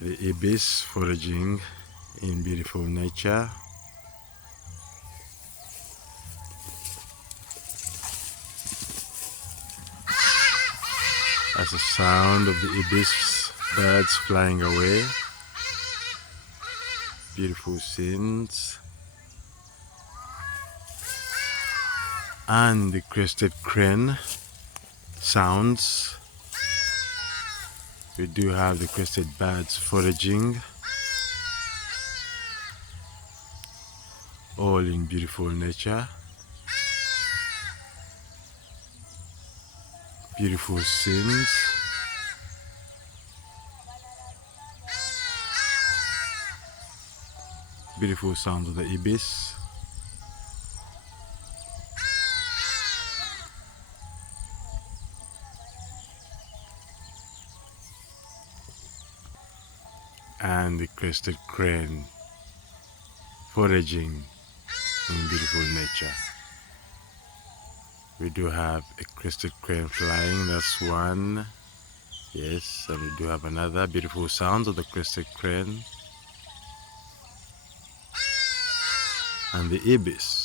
The Ibis foraging in beautiful nature. As the sound of the Ibis birds flying away. Beautiful scenes. And the crested crane sounds. We do have the crested birds foraging, all in beautiful nature. Beautiful scenes. Beautiful sounds of the Ibis. And the crested crane foraging in beautiful nature. We do have a crested crane flying, that's one. Yes, and we do have another. Beautiful sounds of the crested crane. And the Ibis